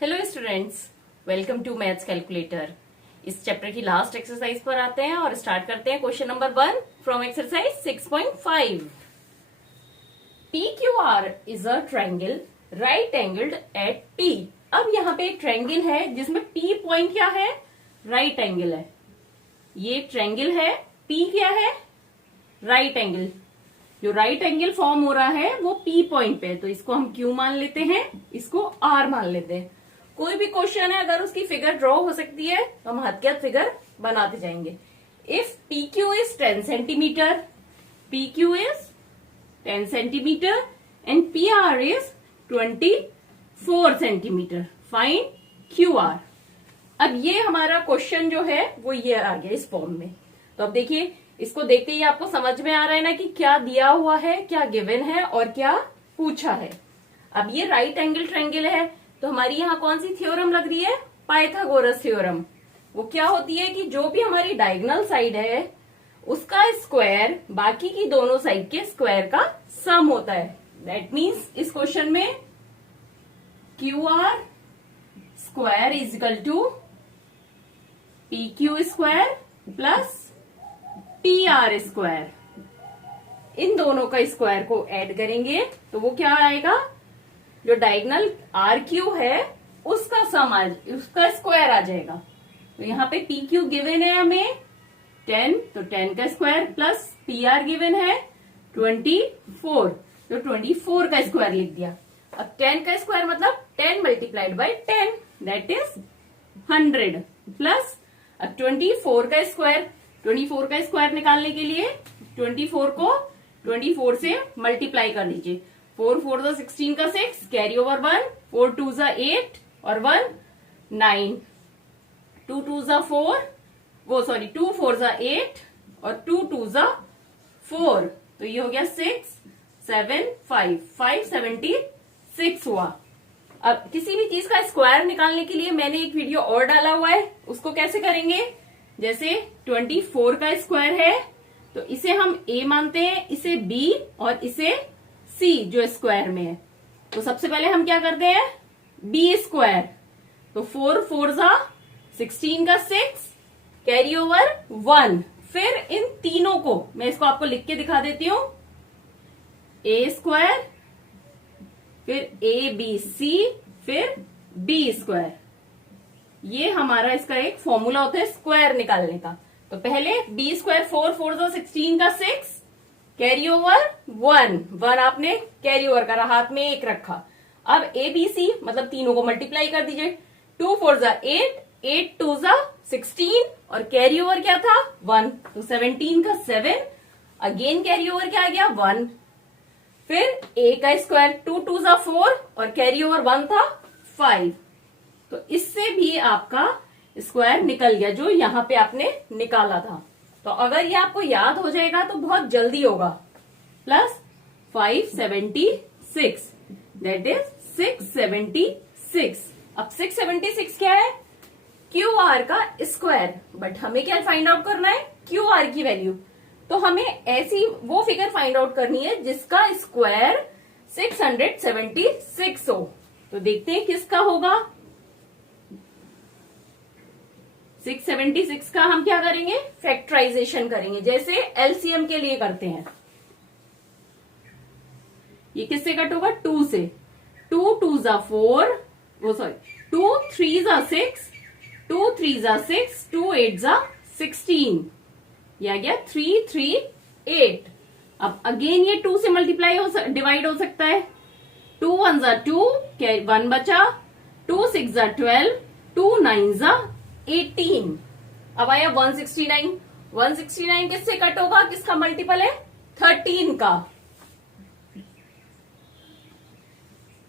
Hello students, welcome to maths calculator. इस chapter की last exercise पर आते हैं और स्टार्ट करते हैं question number 1 from exercise 6.5। P Q R is a triangle right angled at P. अब यहाँ पे एक ट्रायंगल है जिसमें पी पॉइंट क्या है, राइट एंगल है। ये ट्रायंगल है, पी क्या है, राइट एंगल। जो राइट एंगल फॉर्म हो रहा है वो पी पॉइंट पे है, तो इसको हम क्यू मान लेते हैं, इसको आर मान लेते हैं। कोई भी क्वेश्चन है अगर उसकी फिगर ड्रॉ हो सकती है तो हम हद के हद फिगर बनाते जाएंगे। If P Q is 10 centimetre, P Q is 10 centimetre and P R is 24 centimetre, find Q R. अब ये हमारा क्वेश्चन जो है वो ये आ गया इस फॉर्म में। तो अब देखिए, इसको देखते ही आपको समझ में आ रहा है ना कि क्या दिया हुआ है, क्या गिवन है और क्या पूछा है। अब ये राइट एंगल ट्रायंगल है, तो हमारी यहाँ कौन सी थ्योरम लग रही है, पाइथागोरस थ्योरम। वो क्या होती है कि जो भी हमारी डायगोनल साइड है उसका स्क्वायर बाकी की दोनों साइड के स्क्वायर का सम होता है। दैट मीन्स इस क्वेश्चन में Q R square is equal to P Q square plus P R square. इन दोनों का स्क्वायर को ऐड करेंगे तो वो क्या आएगा, जो डायगोनल आर क्यू है उसका सम उसका स्क्वायर आ जाएगा। तो यहाँ पे पी क्यू गिवन है हमें 10, तो 10 का square plus P are given है 24, तो 24 का स्क्वायर लिख दिया। अब 10 का स्क्वायर मतलब 10 multiplied by 10 that is 100 plus अब 24 का स्क्वायर, 24 का स्क्वायर निकालने के लिए 24 को 24 से मल्टीप्लाई कर दीजिए। 4 4 जा 16 का 6, कैरी ओवर 1, 4 2 जा 8 और 1 9, 2 2 जा 4, वो सॉरी 2 4 जा 8 और 2 2 जा 4, तो ये हो गया 6 7 5 576 हुआ। अब किसी भी चीज का स्क्वायर निकालने के लिए मैंने एक वीडियो और डाला हुआ है, उसको कैसे करेंगे। जैसे 24 का स्क्वायर है तो इसे हम a मानते हैं, इसे b और इसे c जो स्क्वायर में है। तो सबसे पहले हम क्या करते हैं, b स्क्वायर, तो 4 4 जा 16 का 6, कैरी ओवर 1। फिर इन तीनों को मैं इसको आपको लिख के दिखा देती हूं, a स्क्वायर फिर a b c फिर b स्क्वायर। ये हमारा इसका एक फॉर्मूला होता है स्क्वायर निकालने का। तो पहले b स्क्वायर 4 4 जा 16 का 6, कैरी ओवर 1 आपने कैरी ओवर करा, हाथ में 1 रखा। अब a b c मतलब तीनों को मल्टीप्लाई कर दीजिए, 2 4 जा 8, 8 2 जा 16 और कैरी ओवर क्या था 1, तो 17 का 7, अगेन कैरी ओवर क्या आ गया 1। फिर a का स्क्वायर 2 2 जा 4 और कैरी ओवर 1 था 5, तो इससे भी आपका स्क्वायर निकल गया जो यहाँ पे आपने निकाला था। तो अगर ये आपको याद हो जाएगा तो बहुत जल्दी होगा। Plus 576 that is 676। अब 676 क्या है, क्यू आर का स्क्वायर। बट हमें क्या फाइंड आउट करना है, क्यू आर की वैल्यू। तो हमें ऐसी वो फिगर फाइंड आउट करनी है जिसका स्क्वायर 676 हो। तो देखते हैं किसका होगा। 676 का हम क्या करेंगे, फैक्टराइजेशन करेंगे, जैसे एलसीएम के लिए करते हैं। ये किससे कट होगा, 2 से। 2 2 जा 4, वो सॉरी 2 3 जा 6, 2 3 जा 6, 2 8 जा 16, ये आ गया 3 3 8। अब अगेन ये 2 से मल्टीप्लाई डिवाइड हो सकता है। 2 1 जा 2, 1 बचा, 2 6 जा 12, 2 9 जा 18। अब आया 169, 169 किससे कट होगा, किसका मल्टीपल है 13 का।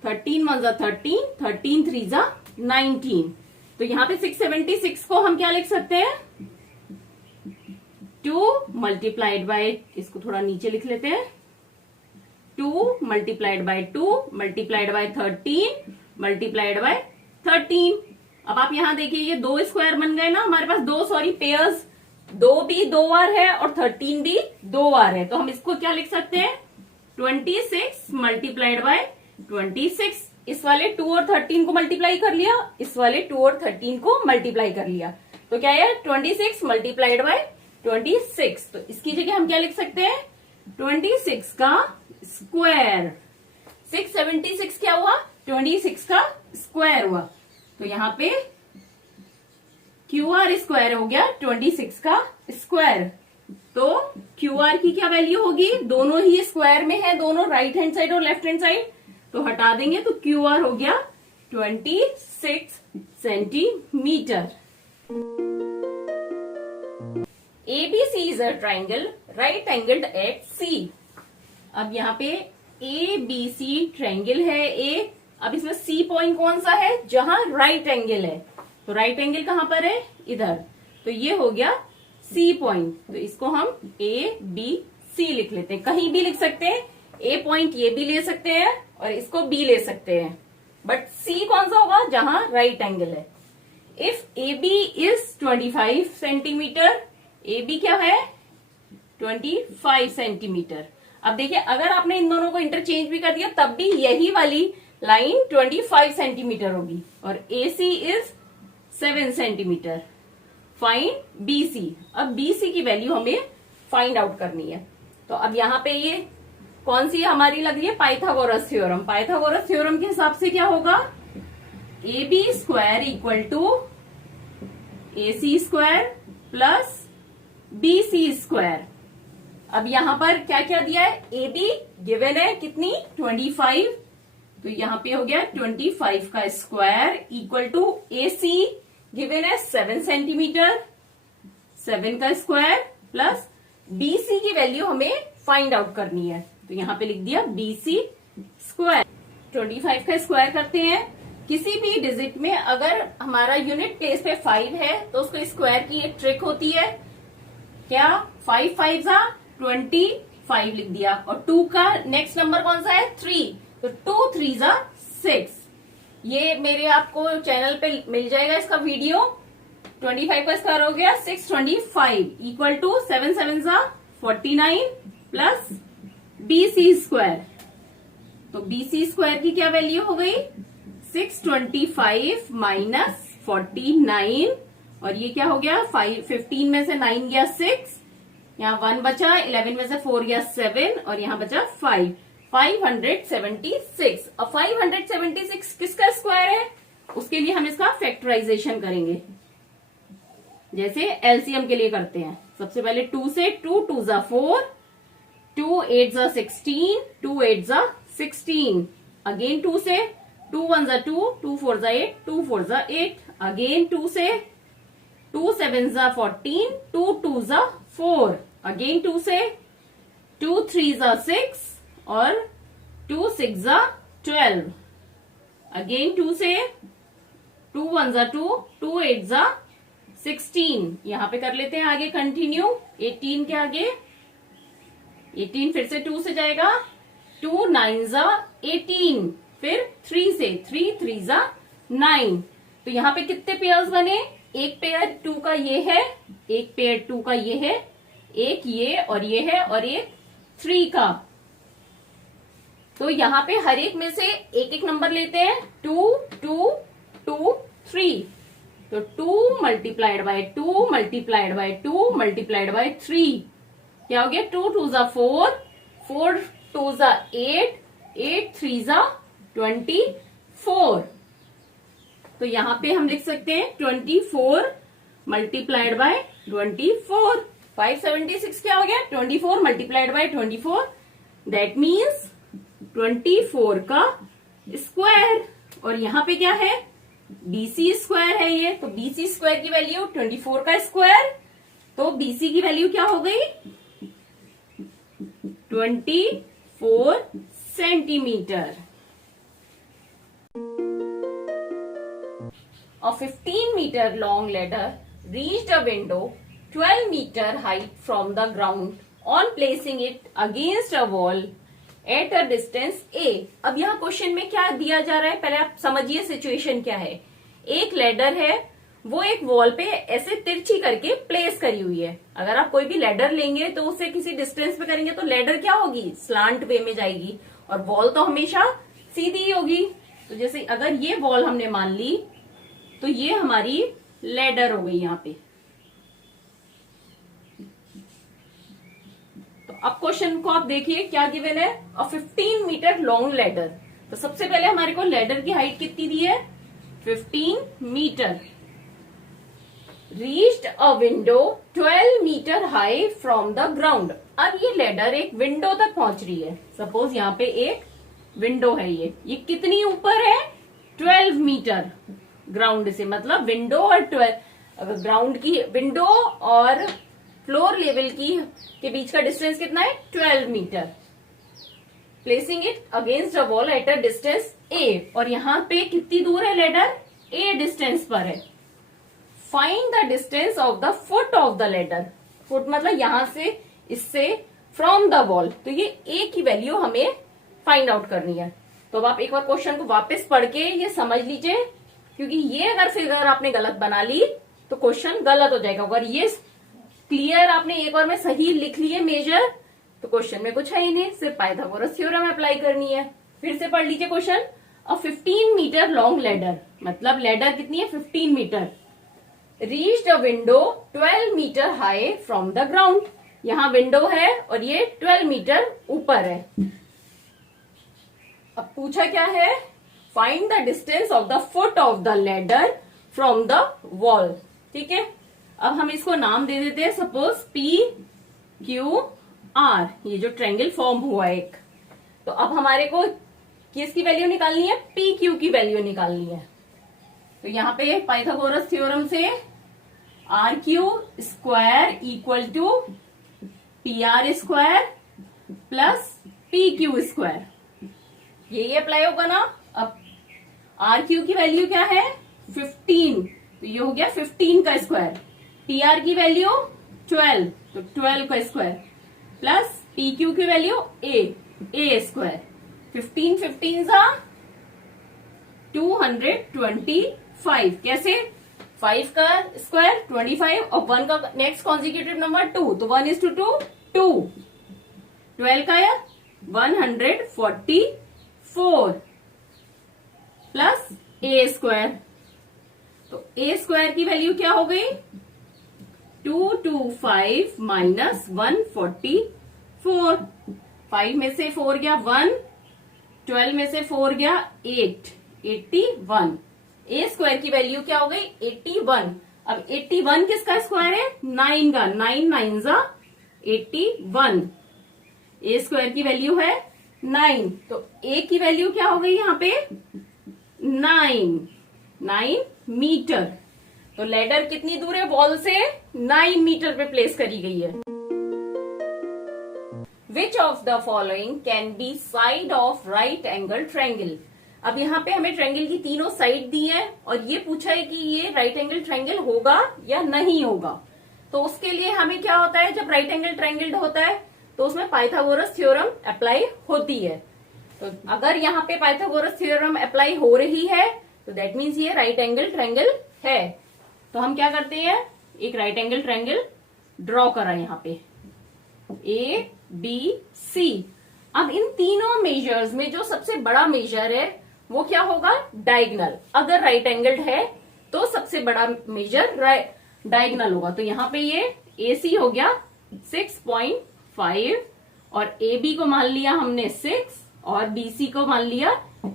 13 1 जा 13, 13 3 जा 19। तो यहां पे 676 को हम क्या लिख सकते हैं, 2 मल्टीप्लाइड बाय, इसको थोड़ा नीचे लिख लेते हैं, 2 multiplied by 2 multiplied by 13 multiplied by 13। अब आप यहां देखिए ये 2 स्क्वायर बन गए ना हमारे पास, 2 सॉरी पेयर्स, 2 भी 2 बार है और 13 भी 2 बार है। तो हम इसको क्या लिख सकते हैं, 26 मल्टीप्लाइड बाय 26 इस वाले 2 और 13 को मल्टीप्लाई कर लिया, इस वाले 2 और 13 को मल्टीप्लाई कर लिया, तो क्या है 26 मल्टीप्लाइड बाय 26। तो इसकी जगह हम क्या लिख सकते हैं 26 का स्क्वायर। 676 क्या हुआ 26 का स्क्वायर हुआ, तो यहाँ पे QR स्क्वायर हो गया 26 का स्क्वायर। तो QR की क्या वैल्यू होगी, दोनों ही स्क्वायर में है, दोनों राइट हैंड साइड और लेफ्ट हैंड साइड, तो हटा देंगे तो QR हो गया 26 centimetre. ABC is a triangle right angled at C। अब यहाँ पे ABC ट्रायंगल है एक, अब इसमें C पॉइंट कौन सा है जहां राइट एंगल है, तो राइट एंगल कहां पर है इधर, तो ये हो गया C पॉइंट। तो इसको हम ABC लिख लेते हैं, कहीं भी लिख सकते हैं, A पॉइंट ये भी ले सकते हैं और इसको B ले सकते हैं, बट C कौन सा होगा जहां राइट एंगल है। If AB is 25 centimetre, AB क्या है 25 सेंटीमीटर। अब देखिए अगर आपने इन दोनों को इंटरचेंज भी कर दिया तब भी यही वाली लाइन 25 सेंटीमीटर होगी, और AC is 7 centimetre. Find BC। अब BC की वैल्यू हमें फाइंड आउट करनी है, तो अब यहाँ पे ये कौन सी हमारी लग रही है पाइथागोरस थ्योरम। पाइथागोरस थ्योरम के हिसाब से क्या होगा AB square equal to AC square plus BC square. अब यहां पर क्या क्या दिया है, AB गिवन है कितनी 25, तो यहां पे हो गया 25 का square equal to AC given है 7 सेंटीमीटर, 7 का स्क्वायर प्लस BC की वैल्यू हमें फाइंड आउट करनी है, तो यहां पे लिख दिया BC स्क्वायर। 25 का स्क्वायर करते हैं, किसी भी डिजिट में अगर हमारा यूनिट प्लेस पे 5 है तो उसको स्क्वायर की एक ट्रिक होती है, क्या 5 5 जा 25 लिख दिया, और 2 का नेक्स्ट नंबर कौन सा है 3, तो 2 3 जा 6। ये मेरे आपको चैनल पे मिल जाएगा इसका वीडियो। 25 का स्क्वायर हो गया 625 इक्वल टू 7 7 जा 49 प्लस BC स्क्वायर, तो BC स्क्वायर की क्या वैल्यू हो गई 625 माइनस 49, और ये क्या हो गया 15 में से 9 गया 6, यहाँ 1 बचा, 11 में से 4 गया 7, और यहाँ बचा 5, 576। अब 576 किसका स्क्वायर है, उसके लिए हम इसका फैक्टराइजेशन करेंगे, जैसे एलसीएम के लिए करते हैं। सबसे पहले 2 से 2 2 जा 4, 2 8 जा 16, 2 8 जा 16, अगेन 2 से 2 1 जा 2, 2 4 जा 8, 2 4 जा 8, अगेन 2 से 2 7 जा 14, 2 2 जा 4, अगेन 2 से 2 3 जा 6 और 2 6 जा 12, अगेन 2 से 2 1 जा 2, 2 8 जा 16। यहां पे कर लेते हैं आगे कंटिन्यू, 18 के आगे 18 फिर से 2 से जाएगा, 2 9 जा 18, फिर 3 से 3 3 जा 9। तो यहाँ पे कितने पेयर्स बने, एक पेयर 2 का ये है, एक पेयर 2 का ये है, एक ये और ये है, और एक 3 का। तो यहाँ पे हर एक में से एक एक नंबर लेते हैं, 2 2 2 3, तो 2 multiplied by 2 multiplied by 2 multiplied by 3 क्या हो गया 2 2 जा 4, 4 2 जा 8, 8 3 जा 24। तो यहां पे हम लिख सकते हैं 24 मल्टीप्लाइड बाय 24, 576 क्या हो गया 24 मल्टीप्लाइड बाय 24, दैट मीन्स 24 का स्क्वायर। और यहां पे क्या है BC स्क्वायर है ये, तो BC स्क्वायर की वैल्यू 24 का स्क्वायर, तो BC की वैल्यू क्या हो गई 24 centimetre. A 15-meter long ladder reached a window 12 meter height from the ground on placing it against a wall at a distance A। अब यहाँ क्वेश्चन में क्या दिया जा रहा है, पहले आप समझिए सिचुएशन क्या है। एक लैडर है, वो एक वॉल पे ऐसे तिरछी करके प्लेस करी हुई है। अगर आप कोई भी लैडर लेंगे तो उसे किसी डिस्टेंस पे करेंगे तो लैडर क्या होगी, स्लांट वे में जाएगी, और वॉल तो हमेशा सीधी ही होगी। तो जैसे अगर ये वॉल हमने मान ली तो ये हमारी लैडर हो गई यहाँ पे। तो अब क्वेश्चन को आप देखिए क्या गिवन है, अ 15 मीटर लॉन्ग लैडर। तो सबसे पहले हमारे को लैडर की हाइट कितनी दी है, 15 metre. Reached a window 12 metre high from the ground. अब ये लैडर एक विंडो तक पहुंच रही है। सपोज यहाँ पे एक विंडो है, ये कितनी ऊपर है, 12 मीटर ग्राउंड से, मतलब विंडो और 12, अगर ग्राउंड की विंडो और फ्लोर लेवल की के बीच का डिस्टेंस कितना है, 12 मीटर। Placing it against a wall at a distance A, और यहाँ पे कितनी दूर है लैडर, ए डिस्टेंस पर है। Find the distance of the foot of the ladder. Foot मतलब यहां से, इससे फ्रॉम द वॉल, तो ये ए की वैल्यू हमें फाइंड आउट करनी है। तो अब आप एक बार क्वेश्चन को वापस पढ़ के ये समझ लीजिए, क्योंकि ये अगर फिगर आपने गलत बना ली तो क्वेश्चन गलत हो जाएगा। अगर ये क्लियर आपने एक बार में सही लिख लिए मेजर, तो क्वेश्चन में कुछ है ही नहीं, सिर्फ पाइथागोरस थ्योरम अप्लाई करनी है। फिर से पढ़ लीजिए question, a 15 metre long ladder, मतलब लैडर कितनी है, 15 metre. Reached a window 12 metre high from the ground, यहाँ विंडो है और ये 12 मीटर ऊपर है। अब पूछा क्या है, find the distance of the foot of the ladder from the wall. ठीक है, अब हम इसको नाम दे देते हैं, सपोज पी क्यू आर, ये जो ट्रायंगल फॉर्म हुआ एक। तो अब हमारे को किसकी वैल्यू निकालनी है, पी क्यू की वैल्यू निकालनी है। तो यहाँ पे पाइथागोरस थ्योरम से R Q square equal to P R square plus P Q square, ये अप्लाई होगा ना। अब आर क्यू की वैल्यू क्या है, 15, तो ये हो गया 15 का स्क्वायर। पी आर की वैल्यू 12, तो 12 का स्क्वायर प्लस पी क्यू की वैल्यू ए स्क्वायर। 15 15 सा 225, कैसे, 5 का स्क्वायर 25 और 1 का नेक्स्ट कॉन्जिक्यूटिव नंबर 2, तो 1:2 2, 12 का 144 प्लस ए स्क्वायर। तो ए स्क्वायर की वैल्यू क्या हो गई, 225 माइनस 144। 5 में से 4 गया 1, 12 में से 4 गया 8, 81। ए स्क्वायर की वैल्यू क्या हो गई, 81। अब 81 किसका स्क्वायर है, 9 का, 9 9 जा 81। ए स्क्वायर की वैल्यू है 9, तो ए की वैल्यू क्या हो गई यहाँ पे, 9 मीटर। तो लैडर कितनी दूर है वॉल से, 9 मीटर पे प्लेस करी गई है। विच of the following can be side of right angle triangle. अब यहाँ पे हमें ट्रायंगल की तीनों साइड दी है और ये पूछा है कि ये राइट एंगल ट्रायंगल होगा या नहीं होगा। तो उसके लिए हमें क्या होता है, जब राइट एंगल ट्रायंगल होता है तो उसमें पाइथागोरस थ्योरम अप्लाई होती है। तो अगर यहाँ पे पाइथागोरस थ्योरम अप्लाई हो रही है तो दैट मीन्स ये राइट एंगल ट्रायंगल है। तो हम क्या करते हैं, एक राइट एंगल ट्रायंगल ड्रॉ करा यहाँ पे, ए बी सी। अब इन तीनों मेजर्स में जो सबसे बड़ा मेजर है वो क्या होगा, डायगोनल। अगर राइट एंगल्ड है तो सबसे बड़ा मेजर डायगोनल होगा। तो यहाँ पे ये ए सी हो गया 6.5 और ए बी को मान लिया हमने 6 और बी सी को मान लिया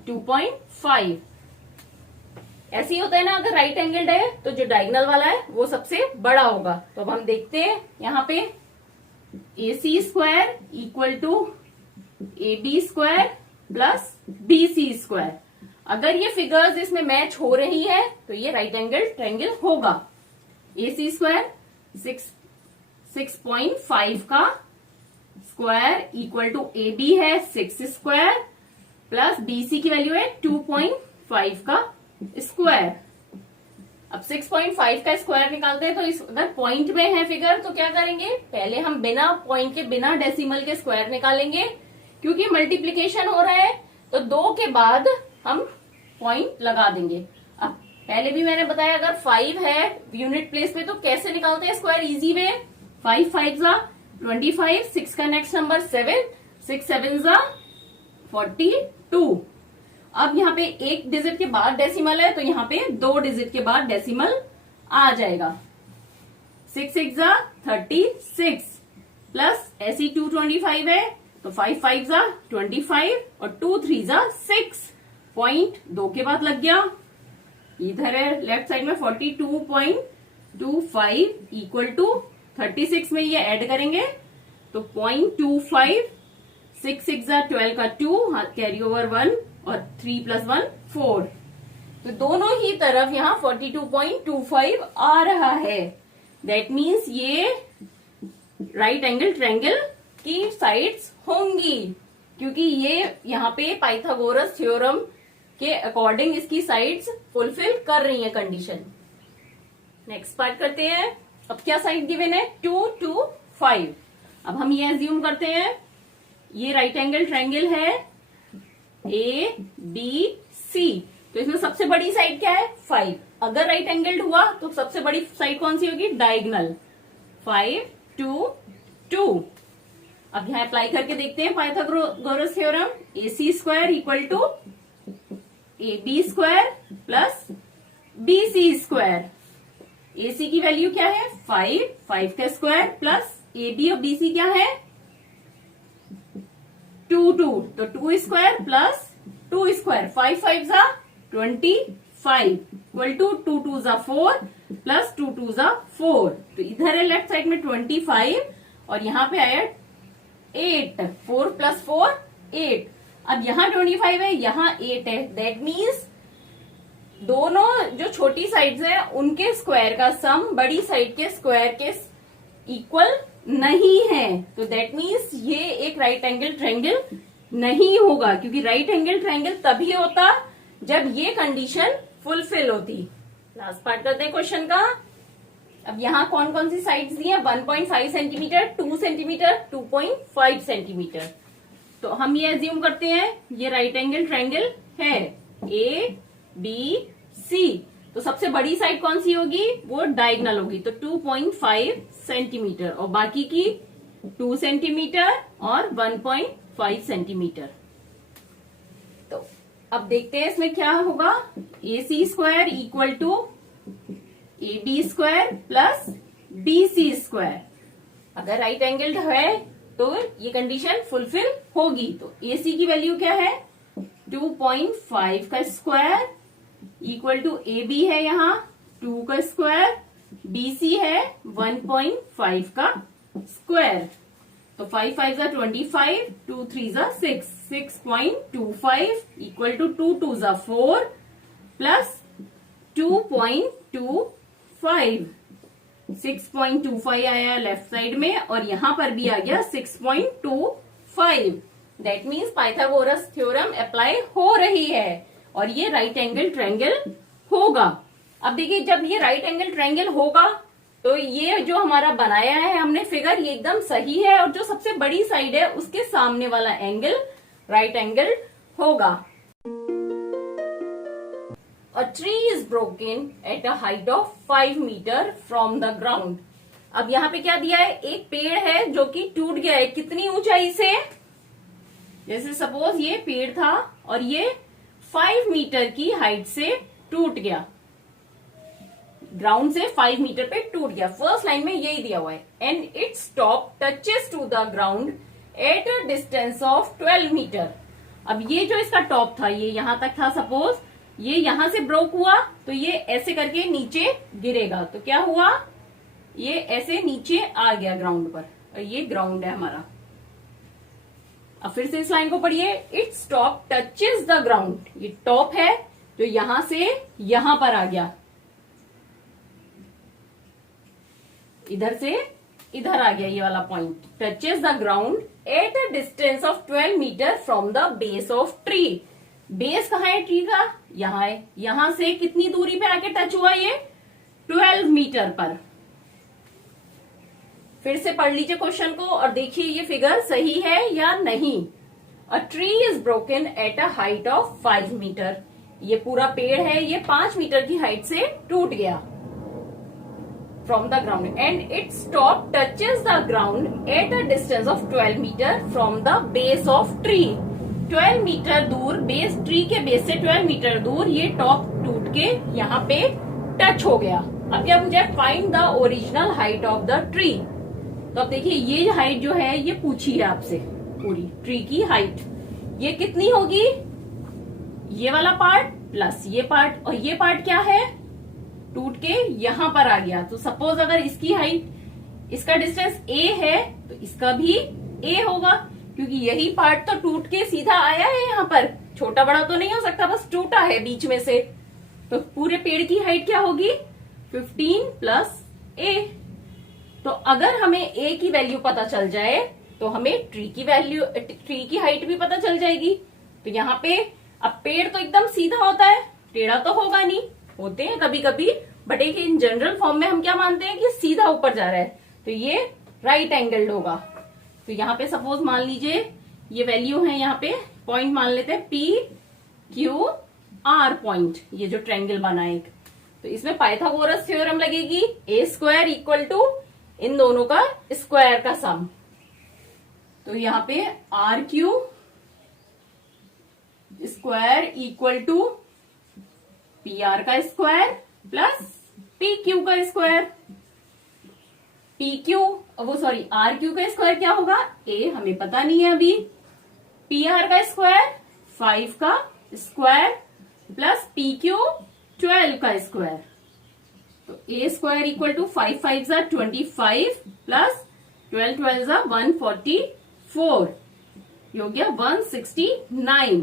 2.5। ऐसे ही होता है ना, अगर राइट एंगल्ड है तो जो डायगोनल वाला है वो सबसे बड़ा होगा। तो अब हम देखते हैं यहाँ पे A C square equal to A B square plus B C square. अगर ये फिगर्स इसमें मैच हो रही है तो ये राइट एंगल ट्रायंगल होगा। ए सी स्क्वायर 6.5 का square equal to A B है 6 स्क्वायर प्लस बी सी की वैल्यू है 2.5 का स्क्वायर। अब 6.5 का स्क्वायर निकालते हैं तो इस अगर पॉइंट में है फिगर तो क्या करेंगे, पहले हम बिना पॉइंट के बिना डेसिमल के स्क्वायर निकालेंगे। क्योंकि मल्टीप्लीकेशन हो रहा है तो 2 के बाद हम पॉइंट लगा देंगे। अब पहले भी मैंने बताया अगर 5 है यूनिट प्लेस पे तो कैसे निकालते हैं स्क्वायर, इजी वे, 5 5 जा 25, 6 का नेक्स्ट नंबर 7, 6 7 जा 42 अब यहाँ पे एक डिजिट के बाद डेसिमल है, तो यहाँ पे 2 डिजिट के बाद डेसिमल आ जाएगा। 6 6 जा 36 प्लस ऐसी 225 है, तो 5 5 जा 25 और 2 3 जा 6 पॉइंट 2 के बाद लग गया। इधर है लेफ्ट साइड में 42.25 इक्वल टू 36 में ये ऐड करेंगे तो 0.25, 6 6 जा 12 का 2, कैरी ओवर 1 और 3 + 1 4, तो दोनों ही तरफ यहाँ 42.25 आ रहा है। दैट मीन्स ये राइट एंगल ट्रायंगल की साइड्स होंगी, क्योंकि ये यहाँ पे पाइथागोरस थ्योरम के अकॉर्डिंग इसकी साइड्स फुलफिल कर रही है कंडीशन। नेक्स्ट पार्ट करते हैं। अब क्या साइड गिवन है? 2 2 5। अब हम ये एज्यूम करते हैं ये राइट एंगल ट्रायंगल है ABC, तो इसमें सबसे बड़ी साइड क्या है? 5। अगर राइट एंगल्ड हुआ तो सबसे बड़ी साइड कौन सी होगी? डायगोनल। 5 2 2। अब यहां अप्लाई करके देखते हैं Pythagoras theorem. AC² = AB² plus BC²। AC की वैल्यू क्या है? 5 5 का स्क्वायर प्लस AB और BC क्या है? 2 2, तो 2 स्क्वायर प्लस 2 स्क्वायर, 5 5 जा 25 इक्वल टू 2 2 जा 4 प्लस 2 2 जा 4। तो इधर है लेफ्ट साइड में 25 और यहाँ पे आया 8, 4 + 4 8। अब यहाँ 25 है, यहाँ 8 है। दैट मीन्स दोनों जो छोटी साइड्स हैं उनके स्क्वायर का सम बड़ी साइड के स्क्वायर के इक्वल नहीं है, तो दैट मीन्स ये एक राइट एंगल ट्रायंगल नहीं होगा, क्योंकि राइट एंगल ट्रायंगल तभी होता जब ये कंडीशन फुलफिल होती। लास्ट पार्ट करते हैं क्वेश्चन का। अब यहाँ कौन कौन सी साइड्स दी है? 1.5 सेंटीमीटर, 2 सेंटीमीटर, 2.5 सेंटीमीटर। तो हम ये एज्यूम करते हैं ये राइट एंगल ट्रायंगल है ABC, तो सबसे बड़ी साइड कौन सी होगी? वो डायगोनल होगी, तो 2.5 सेंटीमीटर और बाकी की 2 सेंटीमीटर और 1.5 सेंटीमीटर। तो अब देखते हैं इसमें क्या होगा। AC² = AB² plus BC²। अगर राइट एंगल्ड है तो ये कंडीशन फुलफिल होगी। तो AC की वैल्यू क्या है? 2.5 का स्क्वायर इक्वल टू AB है यहाँ 2 का स्क्वायर, BC है 1.5 का स्क्वायर। तो 5 5 जा 25, 2 3 जा 6, 6.25 इक्वल टू 2 2 जा 4 प्लस 2.25, 6.25 आया लेफ्ट साइड में और यहां पर भी आ गया 6.25। That means Pythagoras theorem apply हो रही है और ये राइट एंगल ट्रायंगल होगा। अब देखिए जब ये राइट एंगल ट्रायंगल होगा तो ये जो हमारा बनाया है हमने फिगर, ये एकदम सही है और जो सबसे बड़ी साइड है उसके सामने वाला एंगल राइट एंगल होगा। A tree is broken at a height of 5 meter from the ground. अब यहाँ पे क्या दिया है? एक पेड़ है जो कि टूट गया है। कितनी ऊंचाई से? जैसे सपोज ये पेड़ था और ये 5 मीटर की हाइट से टूट गया, ग्राउंड से 5 मीटर पे टूट गया। फर्स्ट लाइन में यही दिया हुआ है। And it's top touches to the ground at a distance of 12 metre. अब ये जो इसका टॉप था ये यहां तक था, सपोज ये यहां से ब्रोक हुआ तो ये ऐसे करके नीचे गिरेगा, तो क्या हुआ? ये ऐसे नीचे आ गया ग्राउंड पर और ये ग्राउंड है हमारा। अब फिर से इस लाइन को पढ़िए। It's top touches the ground, ये टॉप है जो यहां से यहां पर आ गया, इधर से इधर आ गया ये वाला point. Touches the ground at a distance of 12 metre from the base of tree. Base कहाँ है ट्री का? यहाँ है। यहां से कितनी दूरी पे आके टच हुआ? ये 12 मीटर पर। फिर से पढ़ लीजिए क्वेश्चन को और देखिए ये फिगर सही है या नहीं। A tree is broken at a height of 5 metre. ये पूरा पेड़ है, ये 5 मीटर की हाइट से टूट गया from the ground and it's top touches the ground at a distance of 12 metre from the base of tree. 12 metre दूर बेस, ट्री के बेस से 12 मीटर दूर ये टॉप टूट के यहाँ पे टच हो गया। अब क्या मुझे find the original height of the tree. तो अब देखिए ये हाइट जो है ये पूछी है आपसे, पूरी ट्री की हाइट ये कितनी होगी, ये वाला पार्ट प्लस ये पार्ट, और ये पार्ट क्या है टूट के यहां पर आ गया। तो सपोज अगर इसकी हाइट, इसका डिस्टेंस a है तो इसका भी a होगा, क्योंकि यही पार्ट तो टूट के सीधा आया है यहाँ पर, छोटा बड़ा तो नहीं हो सकता, बस टूटा है बीच में से। तो पूरे पेड़ की हाइट क्या होगी 15 प्लस a। तो अगर हमें a की वैल्यू पता चल जाए तो हमें ट्री की वैल्यू, ट्री की हाइट भी पता चल जाएगी। तो यहाँ पे अब पेड़ तो एकदम सीधा होता है, टेढ़ा तो होगा नहीं, होते हैं कभी कभी, बट एक इन जनरल फॉर्म में हम क्या मानते हैं कि सीधा ऊपर जा रहा है, तो ये राइट एंगल्ड होगा। तो यहाँ पे सपोज मान लीजिए ये वैल्यू है, यहाँ पे पॉइंट मान लेते हैं P Q R पॉइंट, ये जो ट्रायंगल बना है एक। तो इसमें पाइथागोरस थ्योरम लगेगी, a स्क्वायर इक्वल टू इन दोनों का स्क्वायर का सम। तो यहाँ पे RQ square equal to PR का स्क्वायर प्लस PQ का स्क्वायर। PQ वो सॉरी RQ का स्क्वायर क्या होगा, A हमें पता नहीं है अभी, PR का स्क्वायर 5 का स्क्वायर प्लस PQ 12 का स्क्वायर। तो A स्क्वायर इक्वल टू 5 5 जा 25 प्लस 12 12 जा 144, ये हो गया 169।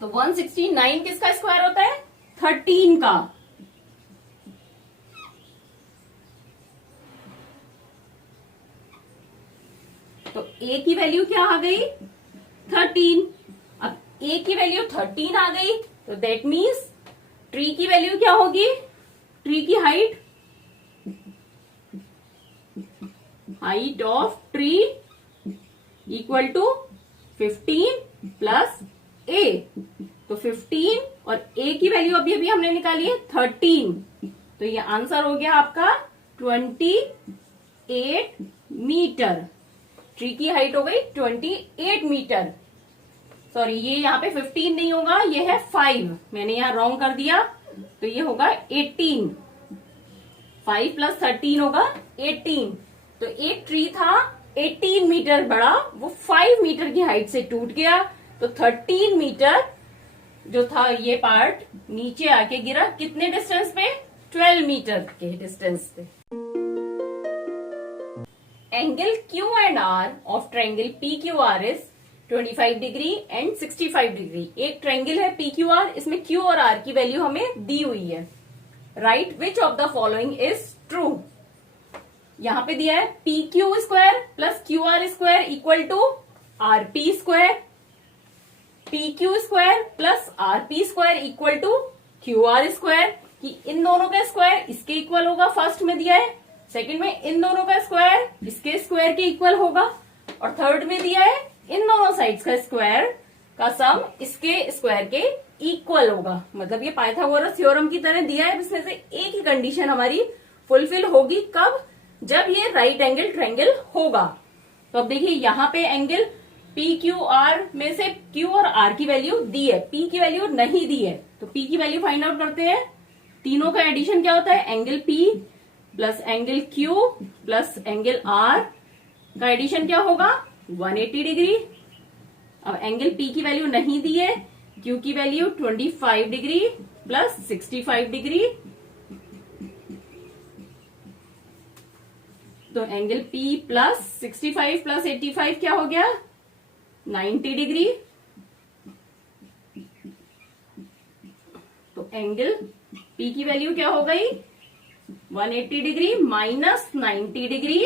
तो 169 किसका स्क्वायर होता है 13 का। तो a की वैल्यू क्या आ गई 13। अब a की वैल्यू 13 आ गई तो दैट मीन्स ट्री की वैल्यू क्या होगी, ट्री की height, height of tree equal to 15 plus a। तो 15 और a की वैल्यू अभी अभी हमने निकाली है 13, तो ये आंसर हो गया आपका 28 मीटर। ट्री की हाइट हो गई 28 मीटर। सॉरी ये यहाँ पे 15 नहीं होगा, ये है 5, मैंने यहाँ रॉन्ग कर दिया, तो ये होगा 18। 5 प्लस 13 होगा 18। तो एक ट्री था 18 मीटर बड़ा, वो 5 मीटर की हाइट से टूट गया, तो 13 मीटर जो था ये पार्ट नीचे आके गिरा, कितने डिस्टेंस पे 12 मीटर के डिस्टेंस पे। Angle Q and R of triangle PQR is 25 degree and 65 degree. एक ट्रायंगल है PQR, इसमें Q और R की वैल्यू हमें दी हुई है। Right which of the following is true. यहां पे दिया है PQ square plus QR square equal to RP square, PQ square plus RP square equal to QR square, कि इन दोनों का स्क्वायर इसके इक्वल होगा, फर्स्ट में दिया है। सेकंड में इन दोनों का स्क्वायर इसके स्क्वायर के इक्वल होगा, और थर्ड में दिया है इन दोनों साइड्स का स्क्वायर का सम इसके स्क्वायर के इक्वल होगा। मतलब ये पाइथागोरस थ्योरम की तरह दिया है, इसमें से एक ही कंडीशन हमारी फुलफिल होगी, कब, जब ये राइट एंगल ट्रायंगल होगा। तो अब देखिए यहाँ पे एंगल PQR में से Q और R की वैल्यू दी है, P की वैल्यू नहीं दी है, तो P की वैल्यू फाइंड आउट करते हैं। तीनों का एडिशन क्या होता है, angle P plus angle Q plus angle R का एडिशन क्या होगा 180 डिग्री। अब एंगल P की वैल्यू नहीं दी है, Q की वैल्यू 25 डिग्री प्लस 65 डिग्री, तो एंगल P प्लस 65 प्लस 85 क्या हो गया 90 डिग्री। तो एंगल P की वैल्यू क्या हो गई 180 degree minus 90 degree,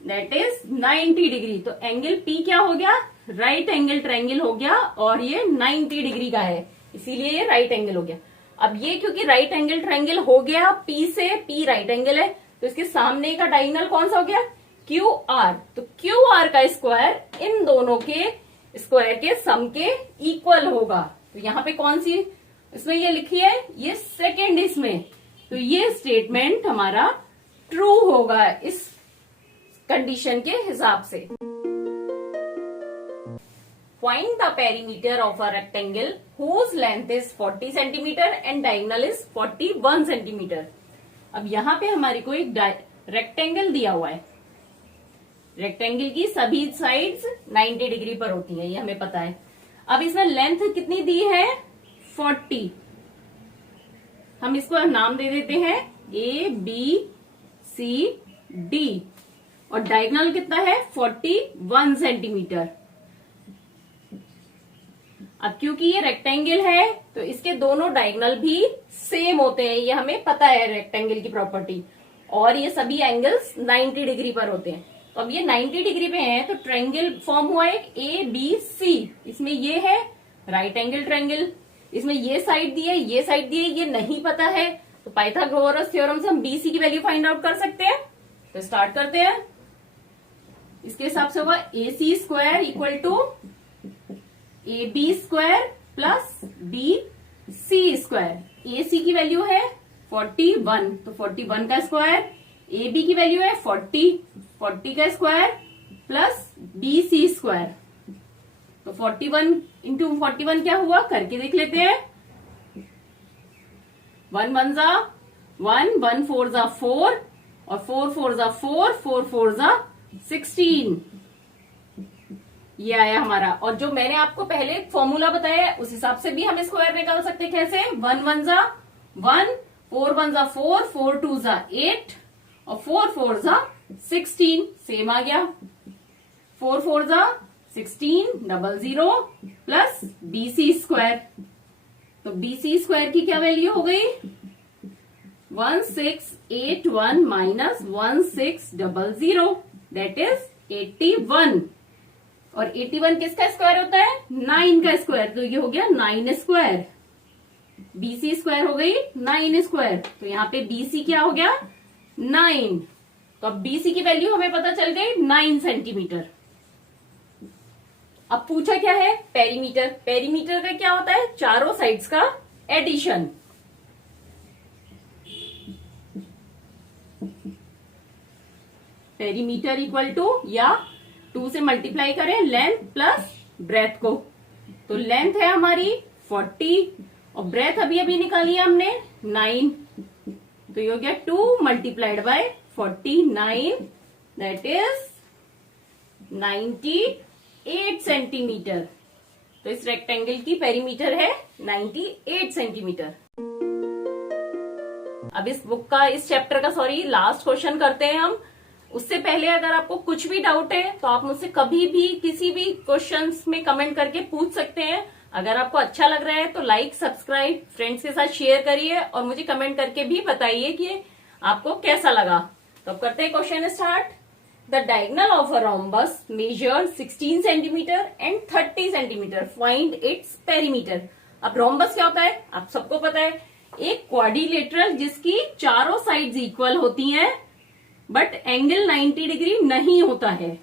that is 90 degree. तो एंगल P क्या हो गया राइट एंगल ट्रायंगल हो गया, और ये 90 डिग्री का है, इसीलिए ये राइट एंगल हो गया। अब ये क्योंकि राइट एंगल ट्रायंगल हो गया, P से P राइट एंगल है, तो इसके सामने का डायगोनल कौन सा हो गया QR। तो QR का स्क्वायर इन दोनों के स्क्वायर के सम के इक्वल होगा। तो यहाँ पे कौन सी इसमें ये लिखी है, ये सेकेंड इसमें, तो ये स्टेटमेंट हमारा ट्रू होगा इस कंडीशन के हिसाब से। Find the perimeter of a rectangle whose length is 40 centimetre and diagonal is 41 centimetre. अब यहाँ पे हमारे को एक रेक्टेंगल दिया हुआ है। रेक्टेंगल की सभी साइड्स 90 डिग्री पर होती हैं, ये हमें पता है। अब इसमें लेंथ कितनी दी है? 40। हम इसको नाम दे देते हैं ABCD और डायगोनल कितना है? 41 सेंटीमीटर। अब क्योंकि ये रेक्टेंगल है तो इसके दोनों डायगोनल भी सेम होते हैं, ये हमें पता है रेक्टेंगल की प्रॉपर्टी। और ये सभी एंगल्स 90 डिग्री पर होते हैं। तो अब ये 90 डिग्री पे हैं तो ट्रायंगल फॉर्म हुआ एक ABC। इसमें ये है राइट एंगल ट्रायंगल, इसमें ये साइड दी है, ये साइड दी है, ये नहीं पता है तो पाइथागोरस थ्योरम से हम BC की वैल्यू फाइंड आउट कर सकते हैं। तो स्टार्ट करते हैं। इसके हिसाब से होगा AC square equal to AB square plus BC square. AC की वैल्यू है 41 तो 41 का स्क्वायर, AB की वैल्यू है 40 का स्क्वायर प्लस BC स्क्वायर। तो 41 इंटू 41 क्या हुआ करके देख लेते हैं। 1 1 जा 1, 1 4 जा 4 और 4 4 जा 4, 4 4 जा 16। ये आया हमारा। और जो मैंने आपको पहले फॉर्मूला बताया उस हिसाब से भी हम स्क्वायर निकाल सकते हैं। कैसे? 1 1 जा 1, 4 1 जा 4, 4 2 जा 8 और 4 4 जा 16। सेम आ गया। 4 4 जा 16 00 प्लस BC स्क्वायर। तो BC स्क्वायर की क्या वैल्यू हो गई? 1681 माइनस 1600 दैट इज 81। और 81 किसका स्क्वायर होता है? 9 का स्क्वायर। तो ये हो गया 9 स्क्वायर। BC स्क्वायर हो गई 9 स्क्वायर। तो यहाँ पे BC क्या हो गया? 9। तो अब BC की वैल्यू हमें पता चल गई 9 सेंटीमीटर। अब पूछा क्या है? पेरीमीटर। पेरीमीटर का क्या होता है? चारों साइड्स का एडिशन। पेरीमीटर इक्वल टू या 2 से मल्टीप्लाई करें लेंथ प्लस ब्रेथ को। तो लेंथ है हमारी 40 और ब्रेथ अभी अभी निकाली है हमने 9। तो ये हो गया 2 multiplied by 49 that is 98 centimetre. तो इस रेक्टेंगल की पेरीमीटर है 98 सेंटीमीटर। अब इस बुक का, इस चैप्टर का लास्ट क्वेश्चन करते हैं हम। उससे पहले अगर आपको कुछ भी डाउट है तो आप मुझसे कभी भी किसी भी क्वेश्चंस में कमेंट करके पूछ सकते हैं। अगर आपको अच्छा लग रहा है तो लाइक, सब्सक्राइब, फ्रेंड्स के साथ शेयर करिए और मुझे कमेंट करके भी बताइए कि आपको कैसा लगा। तो अब करते हैं question start. The diagonal of a rhombus measure 16 centimetre and 30 centimetre. Find its perimeter. अब रोम्बस क्या होता है? आप सबको पता है, एक क्वाड्रिलेटरल जिसकी चारों साइड्स इक्वल होती हैं बट एंगल 90 डिग्री नहीं होता है,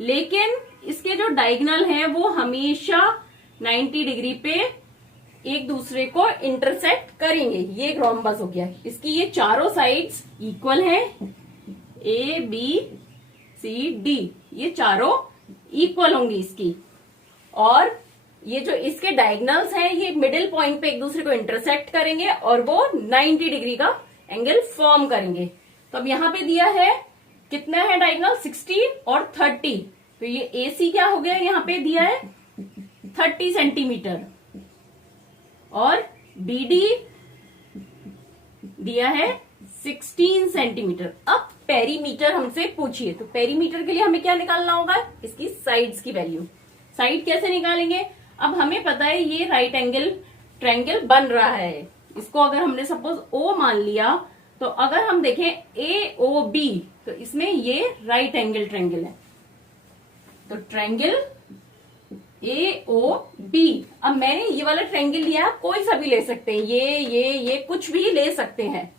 लेकिन इसके जो डायगोनल हैं वो हमेशा 90 डिग्री पे एक दूसरे को इंटरसेक्ट करेंगे। ये एक रोम्बस हो गया। इसकी ये चारों साइड्स इक्वल हैं, ABCD ये चारों इक्वल होंगी इसकी। और ये जो इसके डायगोनल्स हैं ये मिडिल पॉइंट पे एक दूसरे को इंटरसेक्ट करेंगे और वो 90 डिग्री का एंगल फॉर्म करेंगे। तो अब यहाँ पे दिया है कितना है डायगोनल? 16 और 30। तो ये AC क्या हो गया? यहाँ पे दिया है 30 सेंटीमीटर और BD दिया है 16 सेंटीमीटर। अब पेरीमीटर हमसे पूछिए, तो पेरीमीटर के लिए हमें क्या निकालना होगा? इसकी साइड्स की वैल्यू। साइड कैसे निकालेंगे? अब हमें पता है ये राइट एंगल ट्रायंगल बन रहा है। इसको अगर हमने सपोज O मान लिया तो अगर हम देखें AOB तो इसमें ये राइट एंगल ट्रायंगल है। तो ट्रायंगल AOB। अब मैंने ये वाला ट्रायंगल लिया, कोई सा भी ले सकते हैं, ये कुछ भी ले सकते हैं।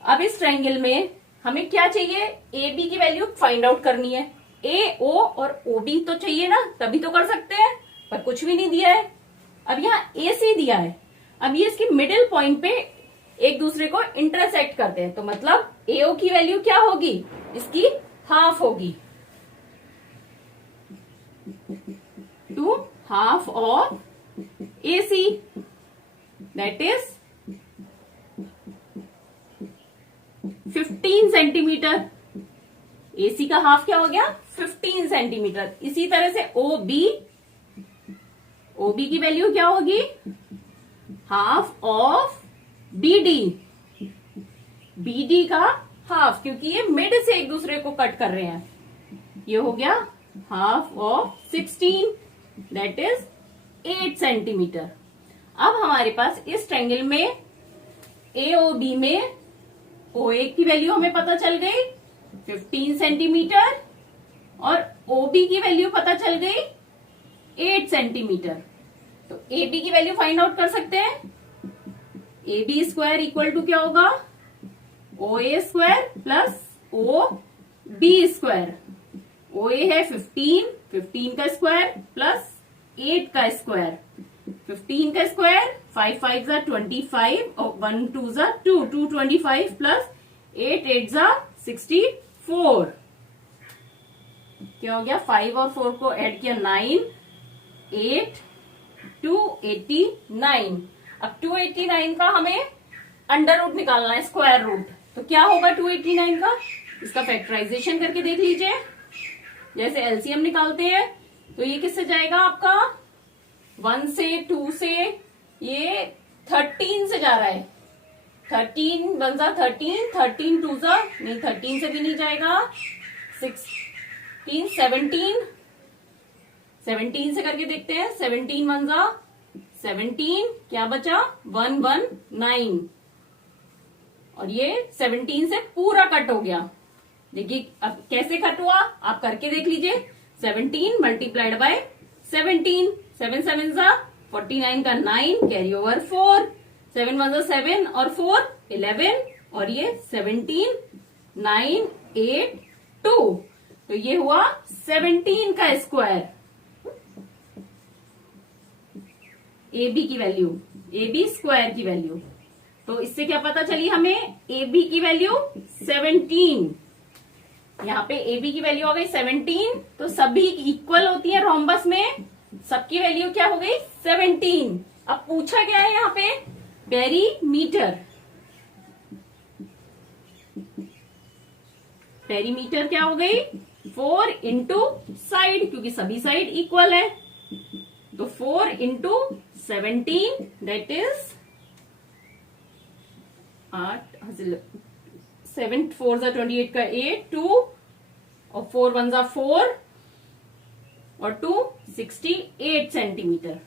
अब इस ट्रायंगल में हमें क्या चाहिए? AB की वैल्यू फाइंड आउट करनी है। AO और OB तो चाहिए ना, तभी तो कर सकते हैं, पर कुछ भी नहीं दिया है। अब यहाँ AC दिया है। अब ये इसके मिडिल पॉइंट पे एक दूसरे को इंटरसेक्ट करते हैं, तो मतलब AO की वैल्यू क्या होगी? इसकी हाफ होगी। into half of AC, that is 15 centimetre. AC का हाफ क्या हो गया? 15 सेंटीमीटर। इसी तरह से ओबी की वैल्यू क्या होगी? हाफ ऑफ बीडी, बीडी का हाफ, क्योंकि ये मिड से एक दूसरे को कट कर रहे हैं। ये हो गया half of 16, that is 8 centimetre. अब हमारे पास इस ट्रायंगल में एओबी में ओए की वैल्यू हमें पता चल गई 15 सेंटीमीटर और ओबी की वैल्यू पता चल गई 8 सेंटीमीटर। तो एबी की वैल्यू फाइंड आउट कर सकते हैं। एबी स्क्वायर इक्वल टू क्या होगा? O A square plus O B square. O A है 15, 15 का स्क्वायर प्लस 8 का स्क्वायर। 15 का स्क्वायर 5 5 जा 25 और 1 2 जा 2 2 25 प्लस 8 8 जा 64। क्या हो गया? 5 और 4 को ऐड किया 9, 8 289। अब 289 का हमें अंडर रूट निकालना है, स्क्वायर रूट। तो क्या होगा 289 का? इसका फैक्टराइजेशन करके देख लीजिए। जैसे एलसीएम निकालते हैं तो ये किससे जाएगा आपका? 1 से 2 से, ये 13 से जा रहा है। 13 1 जा 13, 13 2 जा नहीं, 13 से भी नहीं जाएगा। 16 17, 17 से करके देखते हैं। 17 1 जा 17, क्या बचा? 1 1 9, और ये 17 से पूरा कट हो गया। देखिए अब कैसे कट हुआ, आप करके देख लीजिए। 17 मल्टीप्लाइड बाय 17, 7 7 जा 49 का 9, कैरी ओवर 4, 7 1 जा 7 और 4 11, और ये 17 9 8 2। तो ये हुआ 17 का स्क्वायर। AB की वैल्यू, AB स्क्वायर की वैल्यू। तो इससे क्या पता चली हमें? AB की वैल्यू 17। यहाँ पे AB की वैल्यू हो गई 17, तो सभी इक्वल होती है रोम्बस में, सबकी वैल्यू क्या हो गई? 17। अब पूछा क्या है यहाँ पे? पेरीमीटर। पेरीमीटर क्या हो गई? 4 इंटू साइड, क्योंकि सभी साइड इक्वल है। तो 4 इंटू 17, दैट इज 7 4 जा 28 का 8 2 और 4 1 जा 4 और 2 68 सेंटीमीटर।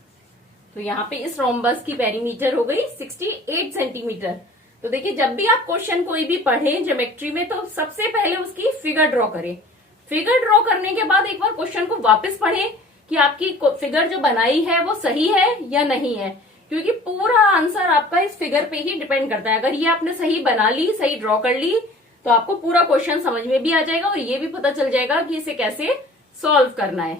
तो यहाँ पे इस रोम्बस की पेरीमीटर हो गई 68 सेंटीमीटर। तो देखिए जब भी आप क्वेश्चन कोई भी पढ़े ज्योमेट्री में, तो सबसे पहले उसकी फिगर ड्रॉ करें। फिगर ड्रॉ करने के बाद एक बार क्वेश्चन को वापस पढ़ें कि आपकी फिगर जो बनाई है वो सही है या नहीं है, क्योंकि पूरा आंसर आपका इस फिगर पे ही डिपेंड करता है। अगर ये आपने सही बना ली, सही ड्रॉ कर ली, तो आपको पूरा क्वेश्चन समझ में भी आ जाएगा और ये भी पता चल जाएगा कि इसे कैसे सॉल्व करना है।